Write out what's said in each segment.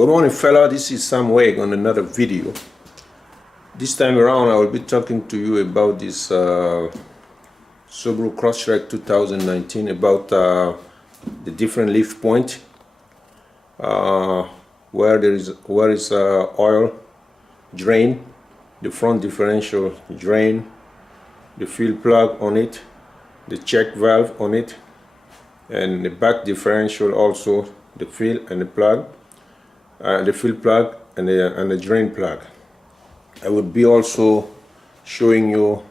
Good morning, fella. This is Sam Wegg on another video. This time around I will be talking to you about this Subaru Crosstrek 2019, about the different lift point, where is oil drain, the front differential drain, the fuel plug on it, the check valve on it, and the back differential also, the fuel and the plug, the fuel plug and the drain plug. I will be also showing you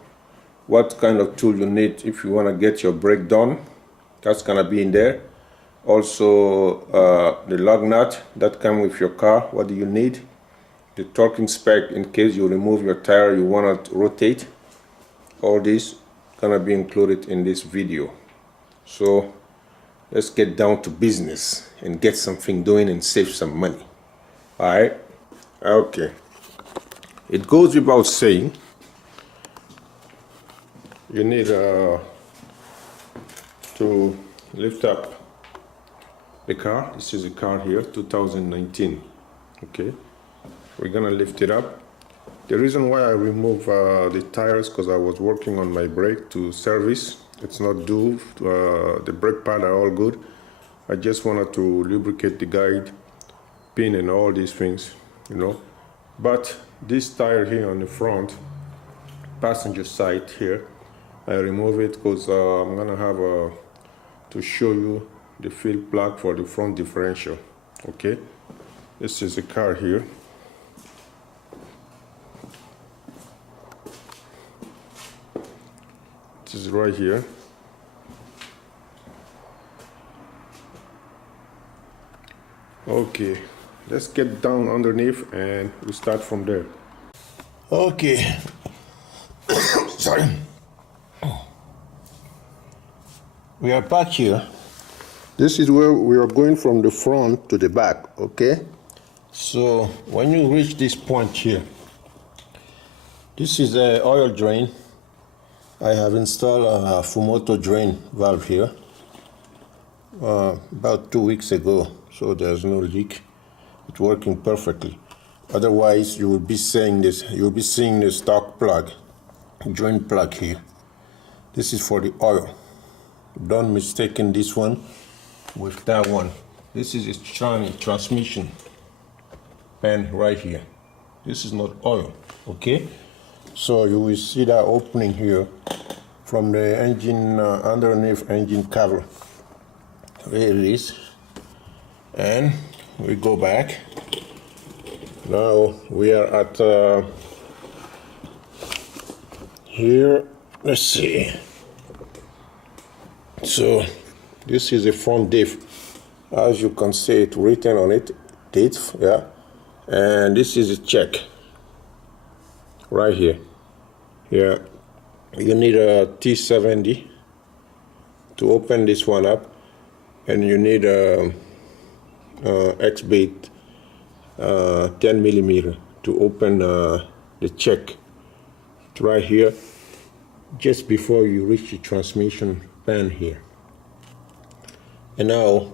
what kind of tool you need if you want to get your brake done. That's gonna be in there. Also the lug nut that comes with your car, what do you need? The torquing spec in case you remove your tire, you want to rotate. All this gonna be included in this video. So let's get down to business and get something doing and save some money. Alright? Okay. It goes without saying, you need to lift up the car. This is a car here, 2019. Okay, we're gonna lift it up. The reason why I remove the tires, because I was working on my brake to service. It's not due. The brake pad are all good. I just wanted to lubricate the guide, pin and all these things, you know. But this tire here on the front passenger side here, I remove it because I'm gonna have to show you the fuel plug for the front differential. Okay, this is a car here. This is right here. Okay, let's get down underneath and we start from there. Okay. Sorry. We are back here. This is where we are going from the front to the back, okay? So when you reach this point here, this is an oil drain. I have installed a Fumoto drain valve here about 2 weeks ago, so there's no leak. It's working perfectly. Otherwise, you will be seeing this. You'll be seeing the stock plug, drain plug here. This is for the oil. Don't mistake this one with that one. This is a transmission pan right here. This is not oil. Okay. So you will see that opening here from the engine, underneath engine cover. There it is. And we go back. Now we are at here. Let's see. So this is a front diff. As you can see, it written on it, diff, yeah. And this is a check right here. Yeah, you need a T70 to open this one up, and you need a X-bait 10 millimeter to open the check. It's right here, just before you reach the transmission pan here. And now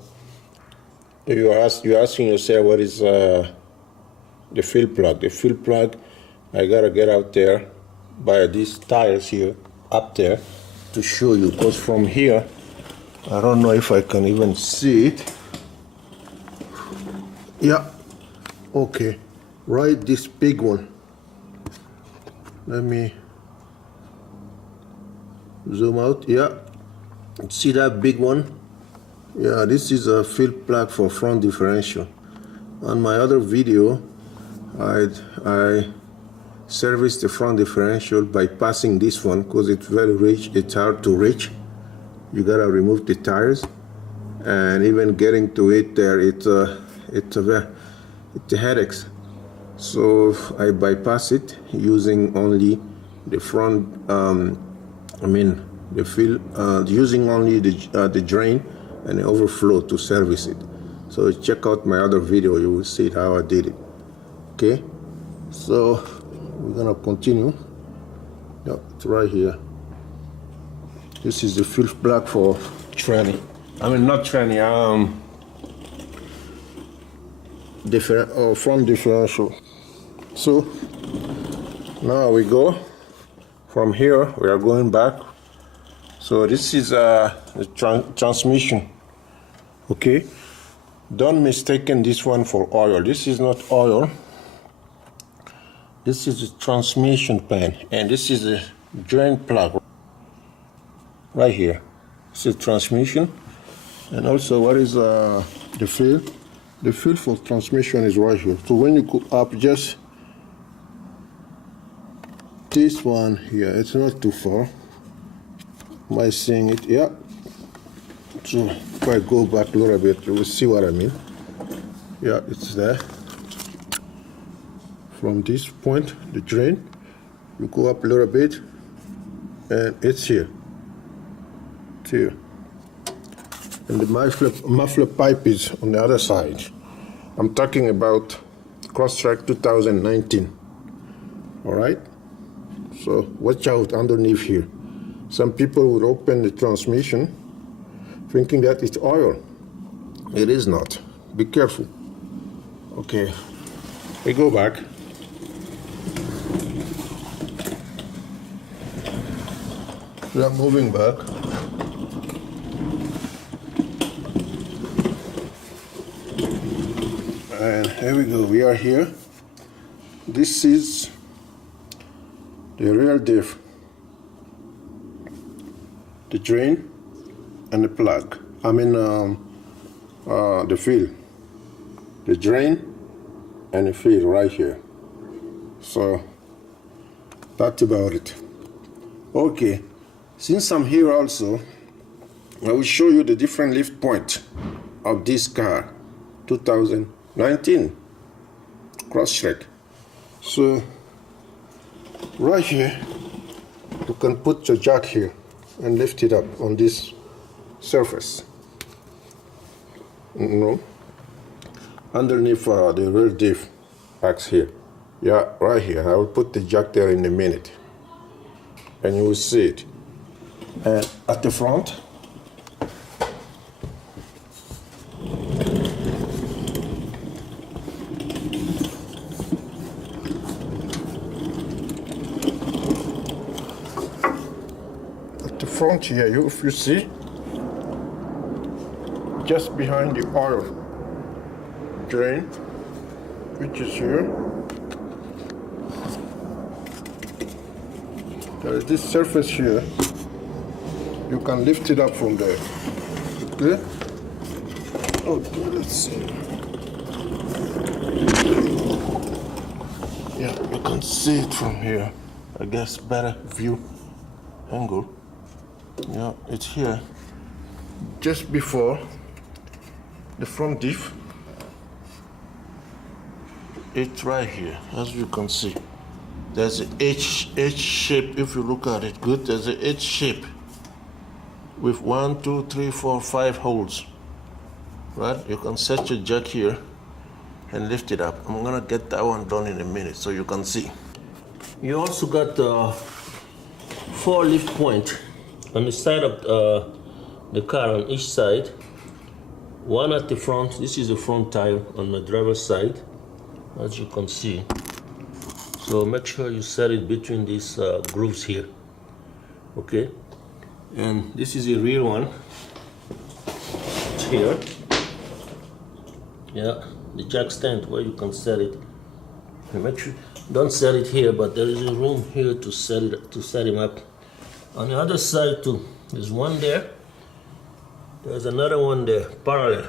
you're asking yourself, what is the fuel plug? The fuel plug, I gotta get out there by these tires here, up there, to show you, because from here, I don't know if I can even see it. Yeah, okay, right, this big one. Let me zoom out. Yeah, see that big one? Yeah, this is a fuel plug for front differential. On my other video, I serviced the front differential by passing this one because it's very rich. It's hard to reach. You gotta remove the tires, and even getting to it there, it's a headache. So I bypass it using only the front. The fuel, using only the drain and the overflow to service it. So check out my other video, you will see how I did it. Okay, so we're gonna continue. Yeah, it's right here. This is the fuel plug for tranny. I mean, not tranny, front differential. So now we go from here. We are going back. So this is the transmission. Okay, don't mistaken this one for oil. This is not oil. This is the transmission pan, and this is the drain plug right here. This is transmission, and also what is the field? The field for transmission is right here. So when you go up, just this one here, it's not too far. Am I seeing it? Yeah. So if I go back a little bit, you will see what I mean. Yeah, it's there. From this point, the drain, you go up a little bit, and it's here. It's here. And the muffler pipe is on the other side. I'm talking about Crosstrek 2019. All right? So watch out underneath here. Some people would open the transmission thinking that it's oil. It is not. Be careful. Okay, we go back. We are moving back. And here we go, we are here. This is the rear diff, the drain, and the plug. I mean the fill, the drain, and the fill right here. So that's about it. Okay, since I'm here also, I will show you the different lift point of this car, 2019 Crosstrek. So right here, you can put your jack here and lift it up on this surface. Underneath the rear diff box here. Yeah, right here. I will put the jack there in a minute, and you will see it. And at the front, here, if you see, just behind the oil drain, which is here, there is this surface here. You can lift it up from there. Okay? Okay, let's see. Yeah, you can see it from here. I guess better view angle. Yeah, it's here, just before the front diff. It's right here, as you can see. There's a H shape. If you look at it good, there's a H shape with 1, 2, 3, 4, 5 holes. Right? You can set your jack here and lift it up. I'm gonna get that one done in a minute so you can see. You also got 4 lift points on the side of the car on each side. One at the front. This is the front tire on the driver's side, as you can see. So make sure you set it between these grooves here. Okay, and this is the rear one. It's here. Yeah, the jack stand where you can set it. And make sure don't set it here, but there is a room here to set him up. On the other side too, there's one there. There's another one there, parallel.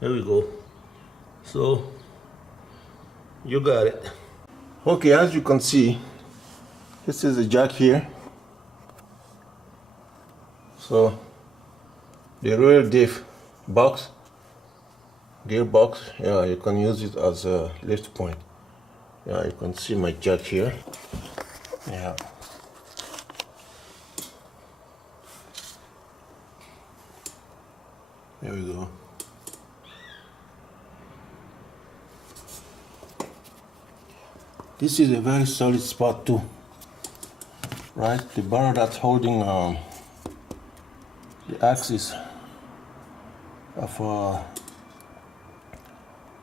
There we go. So you got it. Okay, as you can see, this is the jack here. So the rear diff box, gearbox, yeah, you can use it as a lift point. Yeah, you can see my jack here. Yeah. There we go. This is a very solid spot too, right? The bar that's holding the axis of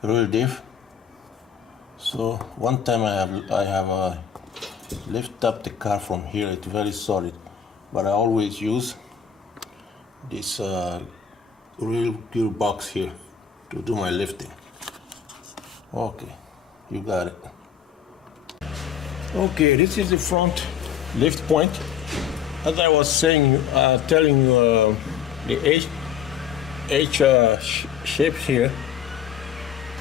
real diff. So one time I have lift up the car from here. It's very solid, but I always use this real gearbox here to do my lifting. Okay, you got it. Okay, this is the front lift point. As I was saying, telling you, the H shape here.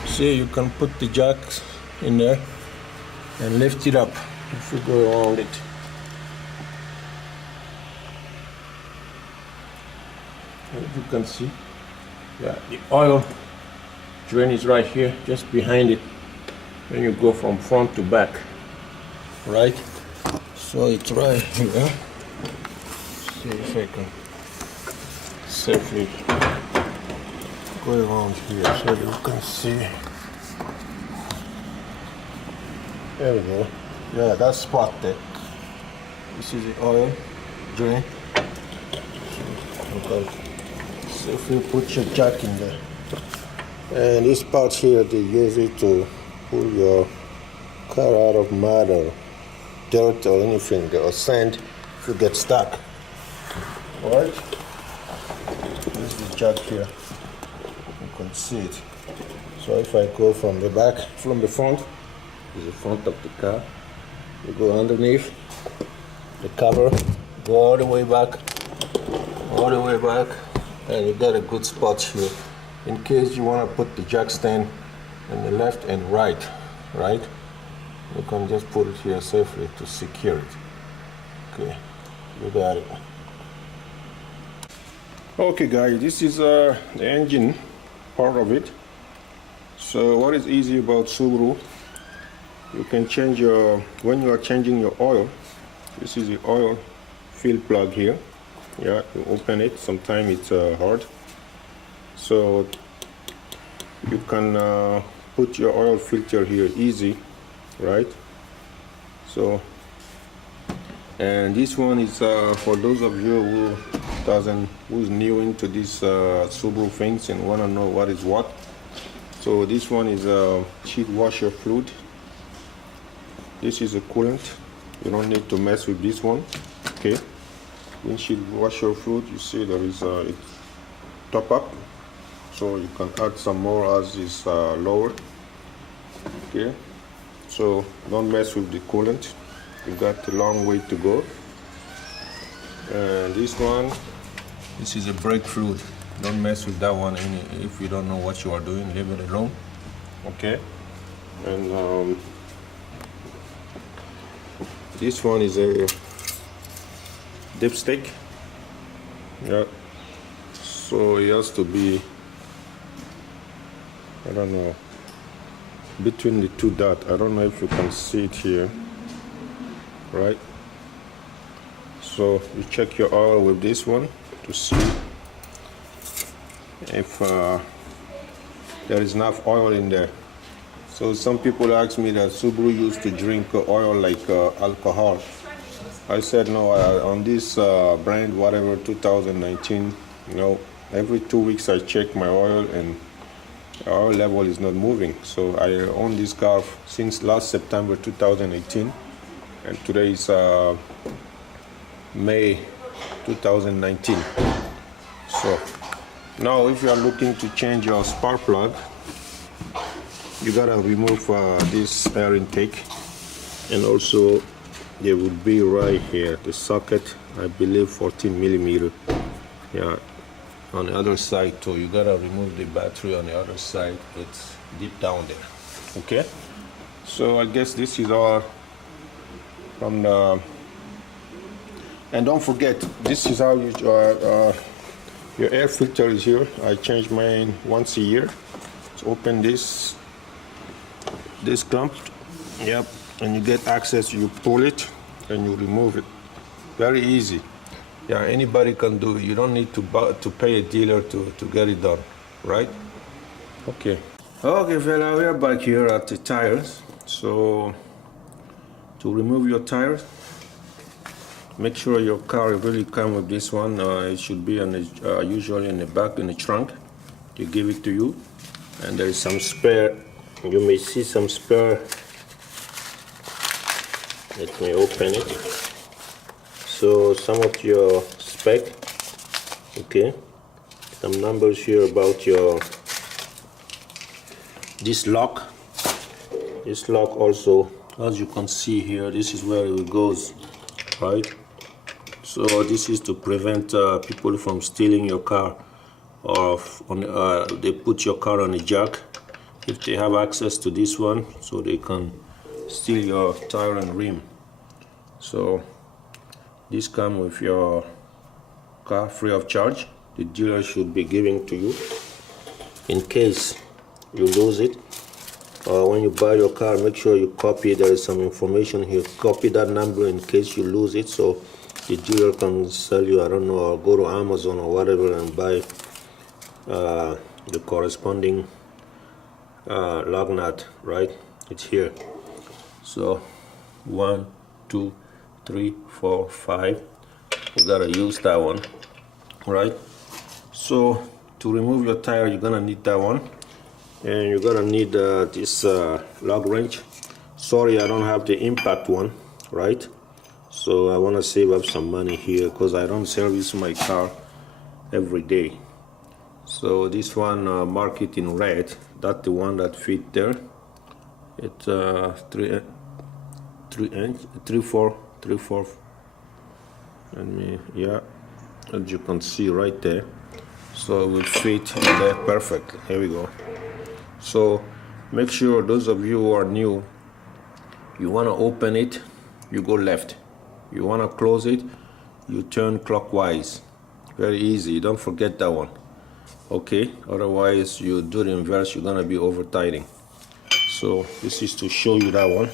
See, you can put the jacks in there and lift it up if you go around it. As you can see, yeah, the oil drain is right here, just behind it. When you go from front to back, right? So it's right here. See if I can safely go around here so you can see. There we go. Yeah, that spot there. This is the oil drain. You can safely put your jack in there. And this part here, they use it to pull your car out of mud or dirt or anything, or sand if you get stuck. Alright? This is the jack here. You can see it. So if I go from the back, from the front, this is the front of the car. You go underneath the cover, go all the way back, and you got a good spot here. In case you want to put the jack stand on the left and right, you can just put it here safely to secure it. Okay, you got it. Okay guys, this is the engine part of it. So what is easy about Subaru, you can change your, when you are changing your oil, this is the oil fill plug here. Yeah, you open it, sometimes it's hard. So you can put your oil filter here easy, right? So, and this one is for those of you who's new into this Subaru things and want to know what is what. So this one is a sheet washer fluid. This is a coolant. You don't need to mess with this one. Okay. Windshield washer fluid, you see there is it's top up, so you can add some more as is lower. Okay, so don't mess with the coolant, you got a long way to go. And this one, this is a brake fluid. Don't mess with that one. If you don't know what you are doing, leave it alone. Okay. And this one is a dipstick. Yeah, so it has to be, I don't know, between the two dots. I don't know if you can see it here, right? So you check your oil with this one to see if there is enough oil in there. So some people ask me that Subaru used to drink oil like alcohol. I said no, on this brand, whatever, 2019, you know, every 2 weeks I check my oil and the oil level is not moving. So I own this car since last September 2018, and today is May 2019. So now if you are looking to change your spark plug, you gotta remove this air intake, and also there would be right here the socket, I believe 14 millimeter. Yeah, on the other side too. You gotta remove the battery on the other side. It's deep down there. Okay, so I guess this is all from the. And don't forget, this is how you your air filter is here. I change mine once a year. So open this clamp. Yep. And you get access, you pull it and you remove it. Very easy. Yeah, anybody can do it. You don't need to pay a dealer to get it done, right? Okay. Okay, fella, we are back here at the tires. So to remove your tires, make sure your car really comes with this one. It should be on the, usually in the back in the trunk. They give it to you. and there is some spare. You may see some spare. Let me open it. So some of your spec, okay, some numbers here about your this lock also, as you can see here, this is where it goes, right? So this is to prevent people from stealing your car, or they put your car on a jack if they have access to this one, so they can steal your tire and rim. So this comes with your car free of charge. The dealer should be giving to you in case you lose it. When you buy your car, make sure you copy. There is some information here. Copy that number in case you lose it, so the dealer can sell you, I don't know, or go to Amazon or whatever and buy the corresponding lug nut, right? It's here. So 1, 2, 3, 4, 5. You gotta use that one, right? So to remove your tire, you're gonna need that one, and you're gonna need this lug wrench. Sorry, I don't have the impact one, right? So I want to save up some money here because I don't service my car every day. So this one, mark it in red. That's the one that fit there. It's 3/4. And yeah, as you can see right there. So it will fit there perfectly. Here we go. So make sure, those of you who are new, you want to open it, you go left. You want to close it, you turn clockwise. Very easy. Don't forget that one. Okay, otherwise you do the inverse, you're gonna be over tightening. So this is to show you that one.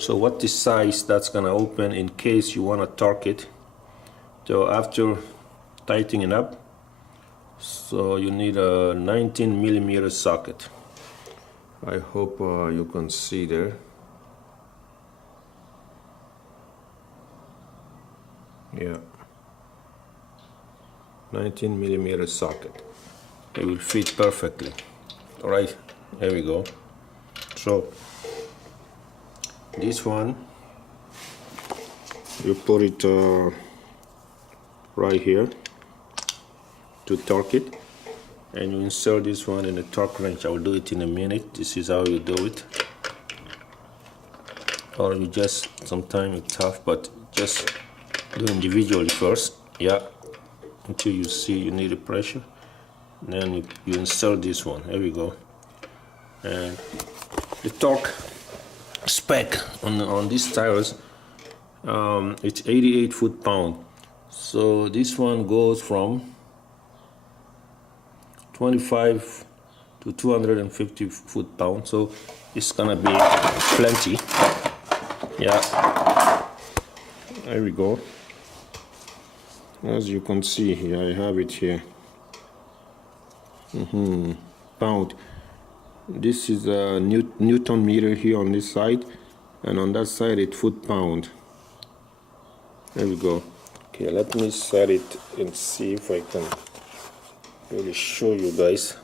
So what the size that's gonna open in case you want to torque it. So after tightening up, so you need a 19mm socket. I hope you can see there. Yeah, 19mm socket. It will fit perfectly. All right, there we go. So this one, you put it right here to torque it, and you insert this one in the torque wrench. I will do it in a minute. This is how you do it. Or you just, sometimes it's tough, but just do individually first, yeah, until you see you need the pressure. And then you insert this one. There we go. And the torque spec on these tires, it's 88 foot-pound. So this one goes from 25 to 250 foot-pound. So it's gonna be plenty. Yeah. There we go. As you can see here, I have it here. Pound. This is a Newton meter here on this side, and on that side it's foot-pound. There we go. Okay, let me set it and see if I can really show you guys.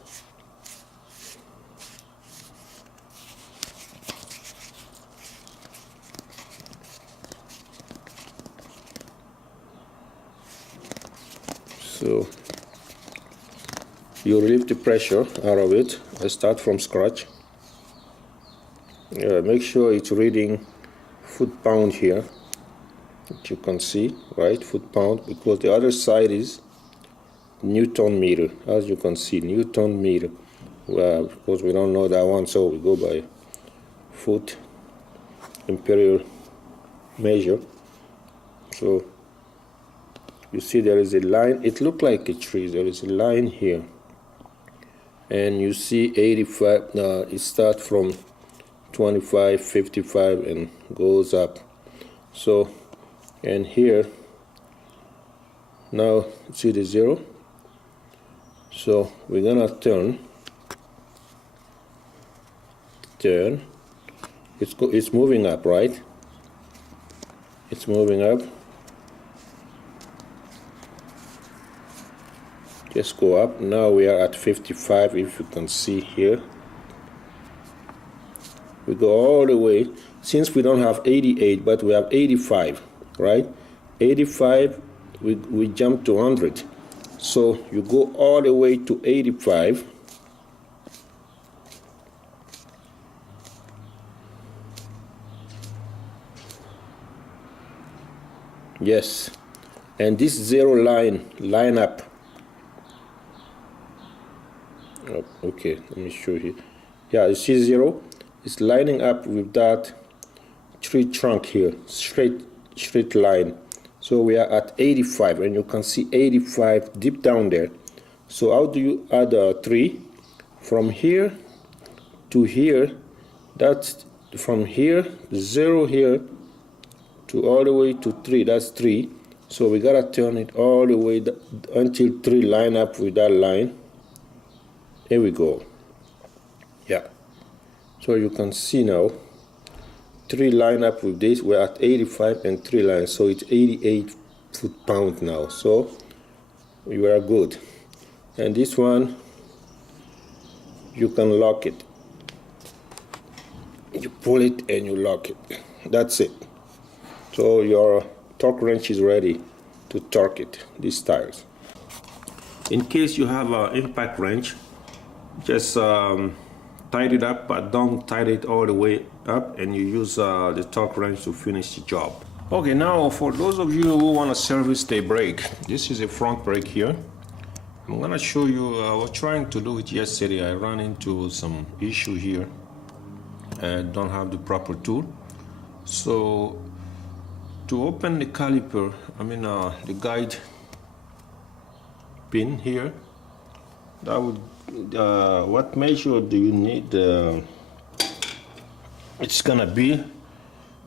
So you relieve the pressure out of it. I start from scratch. Make sure it's reading foot-pound here, that you can see, right? Foot-pound, because the other side is Newton meter. As you can see, Newton meter. Well, of course we don't know that one, so we go by foot imperial measure. So you see there is a line. It looked like a tree. There is a line here, and you see 85. It starts from 25, 55, and goes up. So, and here now see the 0. So we're gonna turn. It's moving up, right? It's moving up. Let's go up. Now we are at 55, if you can see here. We go all the way, since we don't have 88, but we have 85, right? 85, we jump to 100. So you go all the way to 85. Yes, and this zero line up. Oh, okay, let me show you. Yeah, you see zero? It's lining up with that tree trunk here, straight line. So we are at 85, and you can see 85 deep down there. So how do you add a 3? From here to here, that's from here, 0 here, to all the way to 3, that's 3. So we gotta turn it all the way until 3 line up with that line. Here we go. Yeah. So you can see now, 3 line up with this, we're at 85 and 3 lines, so it's 88 foot-pound now. So we are good. And this one, you can lock it. You pull it and you lock it. That's it. So your torque wrench is ready to torque it, these tires. In case you have an impact wrench, just tighten it up, but don't tighten it all the way up, and you use the torque wrench to finish the job. Okay, now for those of you who want to service the brake, this is a front brake here. I'm gonna show you. I was trying to do it yesterday. I ran into some issue here. I don't have the proper tool. So to open the caliper, the guide pin here, that would what measure do you need? It's gonna be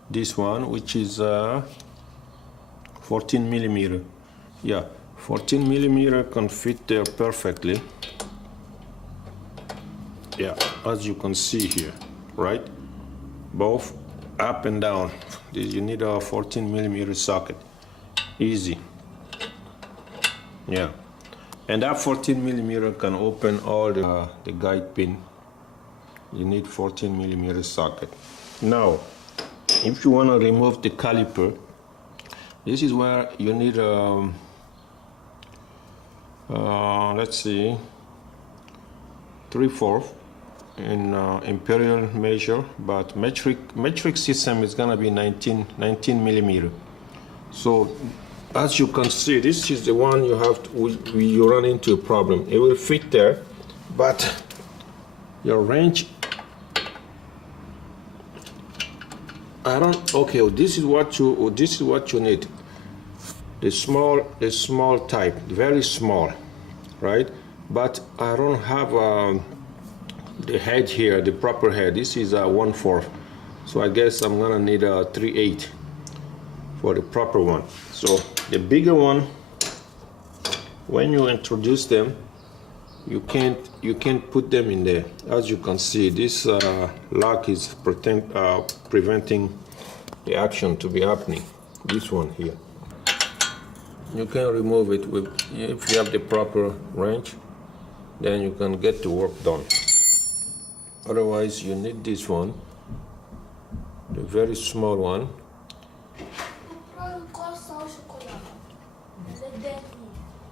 this one, which is 14 millimeter. Yeah, 14 millimeter can fit there perfectly. Yeah, as you can see here, right? Both up and down. You need a 14 millimeter socket. Easy. Yeah. And that 14 millimeter can open all the guide pin. You need 14 millimeter socket. Now, if you want to remove the caliper, this is where you need let's see, 3/4 in imperial measure, but metric system is gonna be 19 millimeter. So as you can see, this is the one you have to, you run into a problem. It will fit there, but your wrench, okay, this is what you need. The small type, very small, right? But I don't have the head here, the proper head. This is a 1/4, so I guess I'm gonna need a 3/8 for the proper one. So the bigger one, when you introduce them, you can't put them in there. As you can see, this lock is preventing the action to be happening. This one here, you can remove it with, if you have the proper wrench, then you can get the work done. Otherwise, you need this one, the very small one.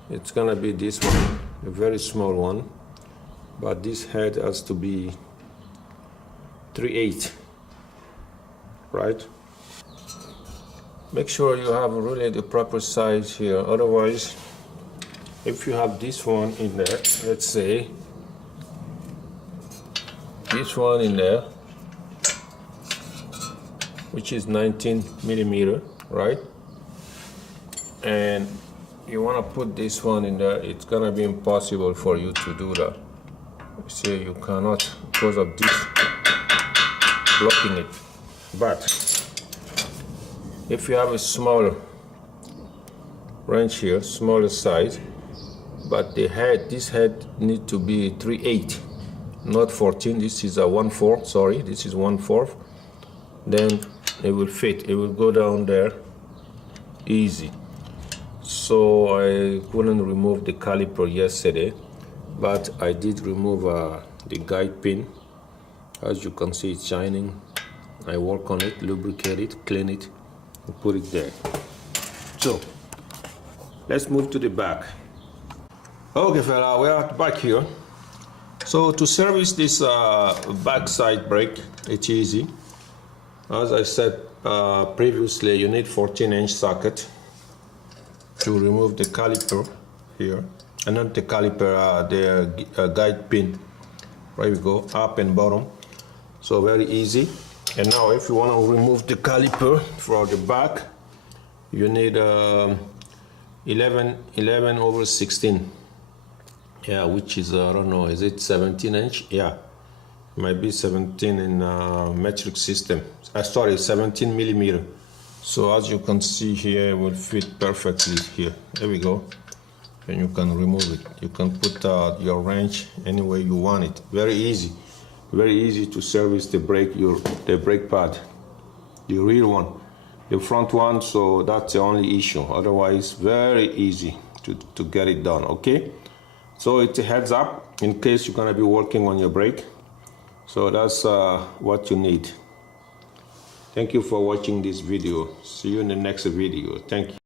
It's gonna be this one, a very small one, but this head has to be 3/8, right? Make sure you have really the proper size here. Otherwise, if you have this one in there, let's say this one in there, which is 19 millimeter, right? And you want to put this one in there, it's gonna be impossible for you to do that. You see, you cannot, because of this blocking it. But if you have a small wrench here, smaller size, but the head, this head need to be 3/8, not 14. This is a 1/4, sorry, this is 1/4. Then it will fit, it will go down there easy. so I couldn't remove the caliper yesterday, but I did remove the guide pin. As you can see, it's shining. I work on it, lubricate it, clean it, and put it there. So let's move to the back. Okay fella, we are back here. So to service this backside brake, it's easy. As I said previously, you need 14-inch socket to remove the caliper here, and not the caliper, the guide pin. There we go, up and bottom. So very easy. And now if you want to remove the caliper from the back, you need 11/16. Yeah, which is I don't know, is it 17-inch? Yeah, might be 17 in metric system. Sorry, 17 millimeter. So as you can see here, it will fit perfectly here. There we go. And you can remove it. You can put your wrench any way you want it. Very easy. Very easy to service the brake, the brake pad, the rear one, the front one. So that's the only issue. Otherwise, very easy to get it done. Okay. So it's a heads up in case you're gonna be working on your brake. So that's what you need. Thank you for watching this video. See you in the next video. Thank you.